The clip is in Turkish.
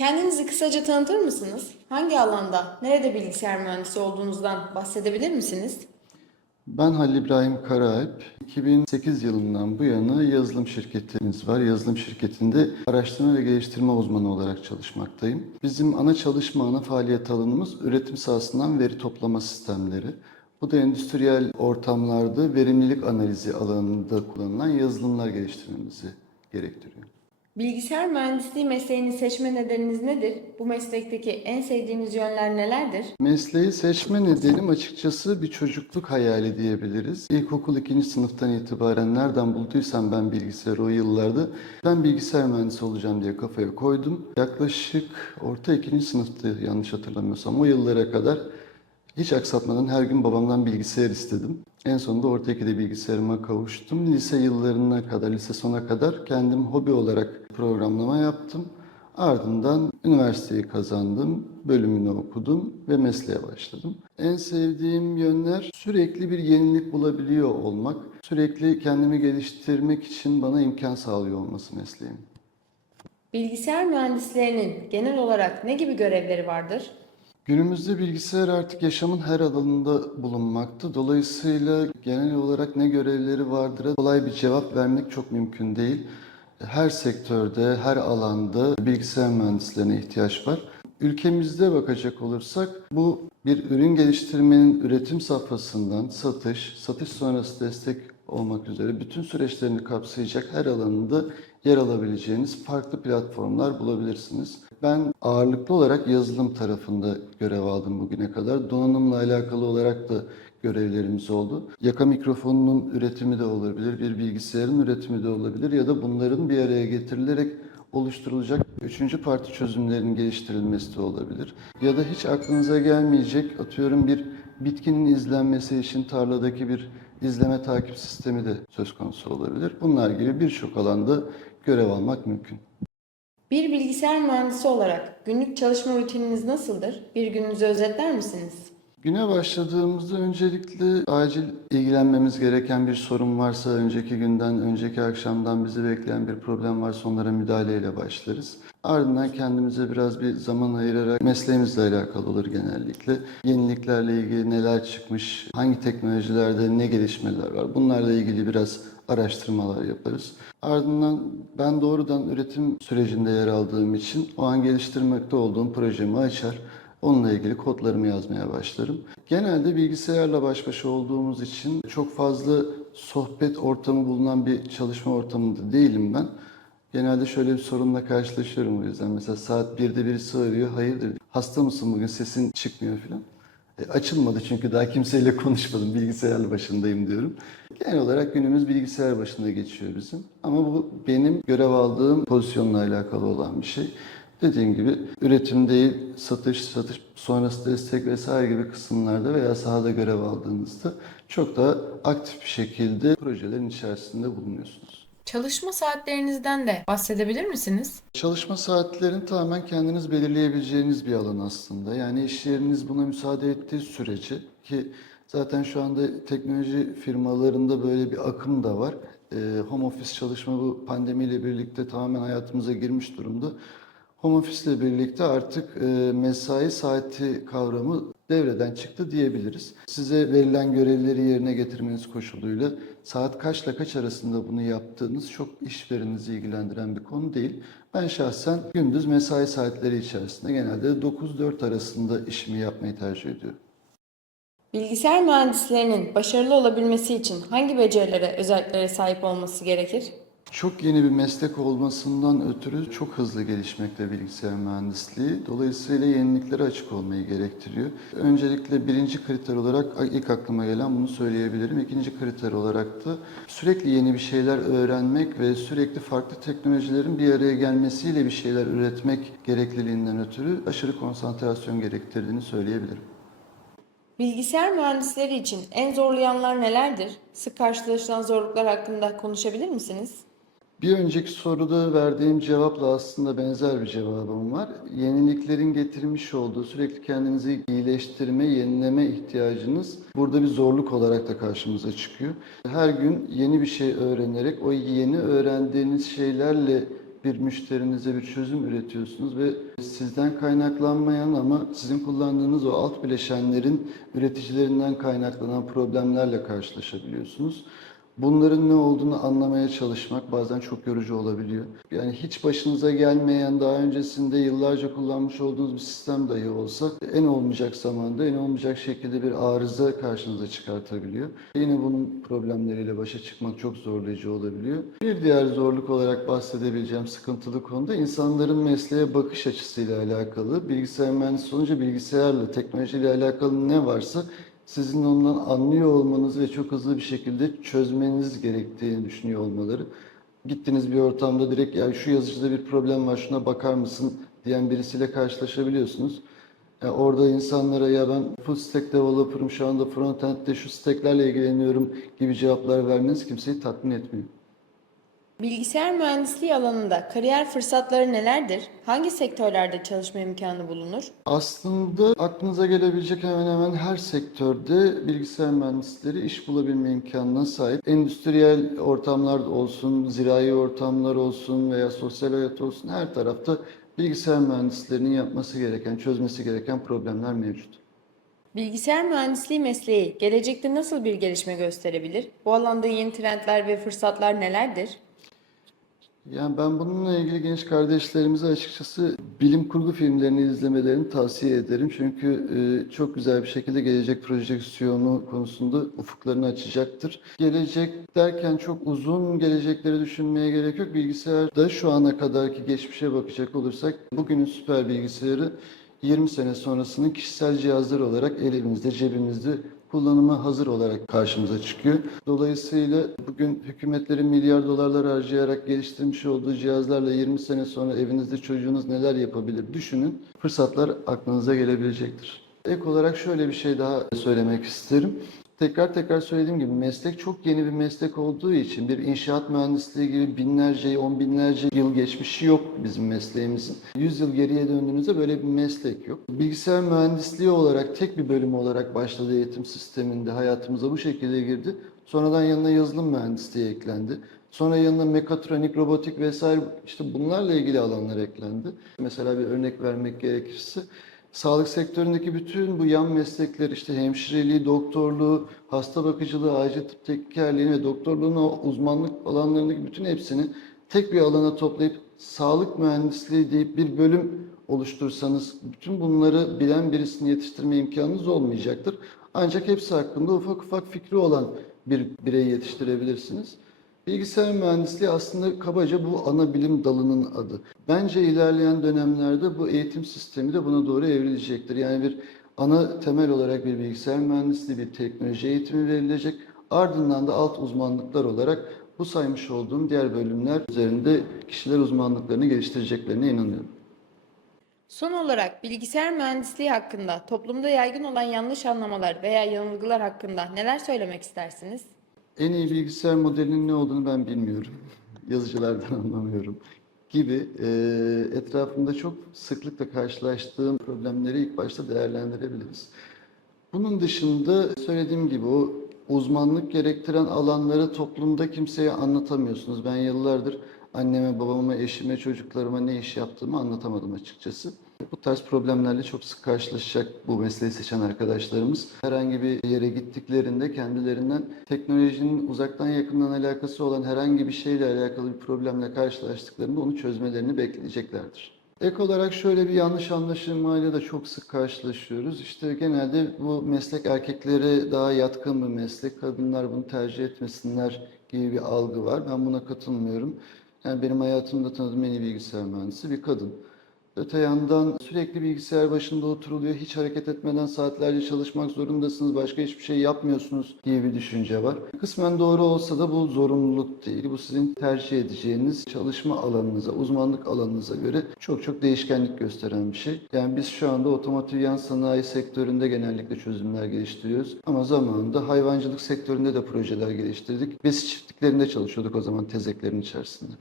Kendinizi kısaca tanıtır mısınız? Hangi alanda, nerede bilgisayar mühendisi olduğunuzdan bahsedebilir misiniz? Ben Halil İbrahim Karaalp. 2008 yılından bu yana yazılım şirketimiz var. Yazılım şirketinde araştırma ve geliştirme uzmanı olarak çalışmaktayım. Bizim ana çalışma, ana faaliyet alanımız üretim sahasından veri toplama sistemleri. Bu da endüstriyel ortamlarda verimlilik analizi alanında kullanılan yazılımlar geliştirmemizi gerektiriyor. Bilgisayar mühendisliği mesleğini seçme nedeniniz nedir? Bu meslekteki en sevdiğiniz yönler nelerdir? Mesleği seçme nedenim açıkçası bir çocukluk hayali diyebiliriz. İlkokul ikinci sınıftan itibaren nereden bulduysam ben bilgisayarı o yıllarda ben bilgisayar mühendisi olacağım diye kafaya koydum. Yaklaşık orta ikinci sınıftı yanlış hatırlamıyorsam o yıllara kadar hiç aksatmadan her gün babamdan bilgisayar istedim. En sonunda orta ikide bilgisayarıma kavuştum. Lise yıllarına kadar, lise sona kadar kendim hobi olarak programlama yaptım. Ardından üniversiteyi kazandım, bölümünü okudum ve mesleğe başladım. En sevdiğim yönler sürekli bir yenilik bulabiliyor olmak, sürekli kendimi geliştirmek için bana imkan sağlıyor olması mesleğim. Bilgisayar mühendislerinin genel olarak ne gibi görevleri vardır? Günümüzde bilgisayar artık yaşamın her alanında bulunmakta. Dolayısıyla genel olarak ne görevleri vardır kolay bir cevap vermek çok mümkün değil. Her sektörde, her alanda bilgisayar mühendislerine ihtiyaç var. Ülkemizde bakacak olursak bu bir ürün geliştirmenin üretim safhasından satış, satış sonrası destek olmak üzere bütün süreçlerini kapsayacak her alanında yer alabileceğiniz farklı platformlar bulabilirsiniz. Ben ağırlıklı olarak yazılım tarafında görev aldım bugüne kadar. Donanımla alakalı olarak da görevlerimiz oldu. Yaka mikrofonunun üretimi de olabilir, bir bilgisayarın üretimi de olabilir ya da bunların bir araya getirilerek oluşturulacak üçüncü parti çözümlerin geliştirilmesi de olabilir. Ya da hiç aklınıza gelmeyecek atıyorum bir bitkinin izlenmesi için tarladaki bir izleme takip sistemi de söz konusu olabilir. Bunlar gibi birçok alanda görev almak mümkün. Bir bilgisayar mühendisi olarak günlük çalışma rutininiz nasıldır? Bir gününüzü özetler misiniz? Güne başladığımızda öncelikle acil ilgilenmemiz gereken bir sorun varsa önceki günden, önceki akşamdan bizi bekleyen bir problem varsa onlara müdahaleyle başlarız. Ardından kendimize biraz bir zaman ayırarak mesleğimizle alakalı olur genellikle. Yeniliklerle ilgili neler çıkmış, hangi teknolojilerde ne gelişmeler var bunlarla ilgili biraz araştırmalar yaparız. Ardından ben doğrudan üretim sürecinde yer aldığım için o an geliştirmekte olduğum projemi açar. Onunla ilgili kodlarımı yazmaya başlarım. Genelde bilgisayarla baş başa olduğumuz için çok fazla sohbet ortamı bulunan bir çalışma ortamında değilim ben. Genelde şöyle bir sorunla karşılaşıyorum o yüzden. Mesela saat 1'de birisi arıyor. Hayırdır hasta mısın bugün sesin çıkmıyor falan. E, açılmadı çünkü daha kimseyle konuşmadım. Bilgisayarla başındayım diyorum. Genel olarak günümüz bilgisayar başında geçiyor bizim. Ama bu benim görev aldığım pozisyonla alakalı olan bir şey. Dediğim gibi üretim değil, satış, satış sonrası destek vesaire gibi kısımlarda veya sahada görev aldığınızda çok daha aktif bir şekilde projelerin içerisinde bulunuyorsunuz. Çalışma saatlerinizden de bahsedebilir misiniz? Çalışma saatlerini tamamen kendiniz belirleyebileceğiniz bir alan aslında. Yani iş yeriniz buna müsaade ettiği sürece ki zaten şu anda teknoloji firmalarında böyle bir akım da var. Ee, home office çalışma bu pandemiyle birlikte tamamen hayatımıza girmiş durumda. Home office ile birlikte artık e, mesai saati kavramı devreden çıktı diyebiliriz. Size verilen görevleri yerine getirmeniz koşuluyla saat kaçla kaç arasında bunu yaptığınız çok işverenizi ilgilendiren bir konu değil. Ben şahsen gündüz mesai saatleri içerisinde genelde 9-4 arasında işimi yapmayı tercih ediyorum. Bilgisayar mühendislerinin başarılı olabilmesi için hangi becerilere, özelliklere sahip olması gerekir? Çok yeni bir meslek olmasından ötürü çok hızlı gelişmekte bilgisayar mühendisliği. Dolayısıyla yeniliklere açık olmayı gerektiriyor. Öncelikle birinci kriter olarak ilk aklıma gelen bunu söyleyebilirim. İkinci kriter olarak da sürekli yeni bir şeyler öğrenmek ve sürekli farklı teknolojilerin bir araya gelmesiyle bir şeyler üretmek gerekliliğinden ötürü aşırı konsantrasyon gerektirdiğini söyleyebilirim. Bilgisayar mühendisleri için en zorlayanlar nelerdir? Sık karşılaşılan zorluklar hakkında konuşabilir misiniz? Bir önceki soruda verdiğim cevapla aslında benzer bir cevabım var. Yeniliklerin getirmiş olduğu sürekli kendinizi iyileştirme, yenileme ihtiyacınız burada bir zorluk olarak da karşımıza çıkıyor. Her gün yeni bir şey öğrenerek o yeni öğrendiğiniz şeylerle bir müşterinize bir çözüm üretiyorsunuz ve sizden kaynaklanmayan ama sizin kullandığınız o alt bileşenlerin üreticilerinden kaynaklanan problemlerle karşılaşabiliyorsunuz. Bunların ne olduğunu anlamaya çalışmak bazen çok yorucu olabiliyor. Yani hiç başınıza gelmeyen, daha öncesinde yıllarca kullanmış olduğunuz bir sistem dahi olsa en olmayacak zamanda, en olmayacak şekilde bir arıza karşınıza çıkartabiliyor. Yine bunun problemleriyle başa çıkmak çok zorlayıcı olabiliyor. Bir diğer zorluk olarak bahsedebileceğim sıkıntılı konuda insanların mesleğe bakış açısıyla alakalı. Bilgisayar mühendisi olunca bilgisayarla, teknolojiyle alakalı ne varsa sizin ondan anlıyor olmanız ve çok hızlı bir şekilde çözmeniz gerektiğini düşünüyor olmaları. Gittiğiniz bir ortamda direkt ya şu yazıcıda bir problem var şuna bakar mısın diyen birisiyle karşılaşabiliyorsunuz. Ya orada insanlara ya ben full stack developer'ım şu anda frontend'de şu stack'lerle ilgileniyorum gibi cevaplar vermeniz kimseyi tatmin etmiyor. Bilgisayar mühendisliği alanında kariyer fırsatları nelerdir? Hangi sektörlerde çalışma imkanı bulunur? Aslında aklınıza gelebilecek hemen hemen her sektörde bilgisayar mühendisleri iş bulabilme imkanına sahip. Endüstriyel ortamlar olsun, zirai ortamlar olsun veya sosyal hayat olsun her tarafta bilgisayar mühendislerinin yapması gereken, çözmesi gereken problemler mevcut. Bilgisayar mühendisliği mesleği gelecekte nasıl bir gelişme gösterebilir? Bu alanda yeni trendler ve fırsatlar nelerdir? Yani ben bununla ilgili genç kardeşlerimize açıkçası bilim kurgu filmlerini izlemelerini tavsiye ederim. Çünkü e, çok güzel bir şekilde gelecek projeksiyonu konusunda ufuklarını açacaktır. Gelecek derken çok uzun gelecekleri düşünmeye gerek yok. Bilgisayarda şu ana kadarki geçmişe bakacak olursak bugünün süper bilgisayarı 20 sene sonrasının kişisel cihazları olarak elimizde, cebimizde kullanıma hazır olarak karşımıza çıkıyor. Dolayısıyla bugün hükümetlerin milyar dolarlar harcayarak geliştirmiş olduğu cihazlarla 20 sene sonra evinizde çocuğunuz neler yapabilir düşünün. Fırsatlar aklınıza gelebilecektir. Ek olarak şöyle bir şey daha söylemek isterim. Tekrar tekrar söylediğim gibi meslek çok yeni bir meslek olduğu için bir inşaat mühendisliği gibi binlerce, on binlerce yıl geçmişi yok bizim mesleğimizin. 100 yıl geriye döndüğünüzde böyle bir meslek yok. Bilgisayar mühendisliği olarak tek bir bölüm olarak başladı eğitim sisteminde hayatımıza bu şekilde girdi. Sonradan yanına yazılım mühendisliği eklendi. Sonra yanına mekatronik, robotik vesaire işte bunlarla ilgili alanlar eklendi. Mesela bir örnek vermek gerekirse Sağlık sektöründeki bütün bu yan meslekler işte hemşireliği, doktorluğu, hasta bakıcılığı, acil tıp teknikerliğini ve doktorluğun o uzmanlık alanlarındaki bütün hepsini tek bir alana toplayıp sağlık mühendisliği deyip bir bölüm oluştursanız bütün bunları bilen birisini yetiştirme imkanınız olmayacaktır. Ancak hepsi hakkında ufak ufak fikri olan bir birey yetiştirebilirsiniz. Bilgisayar mühendisliği aslında kabaca bu ana bilim dalının adı. Bence ilerleyen dönemlerde bu eğitim sistemi de buna doğru evrilecektir. Yani bir ana temel olarak bir bilgisayar mühendisliği, bir teknoloji eğitimi verilecek. Ardından da alt uzmanlıklar olarak bu saymış olduğum diğer bölümler üzerinde kişiler uzmanlıklarını geliştireceklerine inanıyorum. Son olarak bilgisayar mühendisliği hakkında toplumda yaygın olan yanlış anlamalar veya yanılgılar hakkında neler söylemek istersiniz? En iyi bilgisayar modelinin ne olduğunu ben bilmiyorum. Yazıcılardan anlamıyorum gibi e, etrafımda çok sıklıkla karşılaştığım problemleri ilk başta değerlendirebiliriz. Bunun dışında söylediğim gibi o uzmanlık gerektiren alanları toplumda kimseye anlatamıyorsunuz. Ben yıllardır anneme, babama, eşime, çocuklarıma ne iş yaptığımı anlatamadım açıkçası. Bu tarz problemlerle çok sık karşılaşacak bu mesleği seçen arkadaşlarımız. Herhangi bir yere gittiklerinde kendilerinden teknolojinin uzaktan yakından alakası olan herhangi bir şeyle alakalı bir problemle karşılaştıklarında onu çözmelerini bekleyeceklerdir. Ek olarak şöyle bir yanlış anlaşılmayla da çok sık karşılaşıyoruz. İşte genelde bu meslek erkeklere daha yatkın bir meslek. Kadınlar bunu tercih etmesinler gibi bir algı var. Ben buna katılmıyorum. Yani benim hayatımda tanıdığım en iyi bilgisayar mühendisi bir kadın. Öte yandan sürekli bilgisayar başında oturuluyor, hiç hareket etmeden saatlerce çalışmak zorundasınız, başka hiçbir şey yapmıyorsunuz diye bir düşünce var. Kısmen doğru olsa da bu zorunluluk değil. Bu sizin tercih edeceğiniz çalışma alanınıza, uzmanlık alanınıza göre çok çok değişkenlik gösteren bir şey. Yani biz şu anda otomotiv yan sanayi sektöründe genellikle çözümler geliştiriyoruz. Ama zamanında hayvancılık sektöründe de projeler geliştirdik. Besi çiftliklerinde çalışıyorduk o zaman tezeklerin içerisinde.